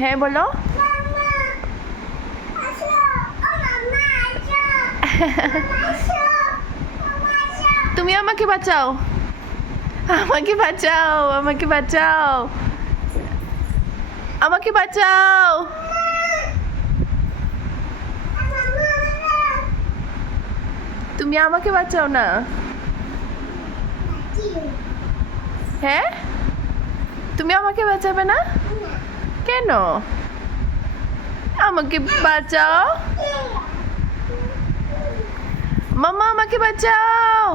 হ্যাঁ বলো। তুমি আমাকে বাঁচাও, আমাকে বাঁচাও, আমাকে বাঁচাও, আমাকে বাঁচাও। তুমি আমাকে বাঁচাও না। হ্যাঁ, তুমি আমাকে বাঁচাবে না কেন? আমাকে বাঁচাও, মামা আমাকে বাঁচাও।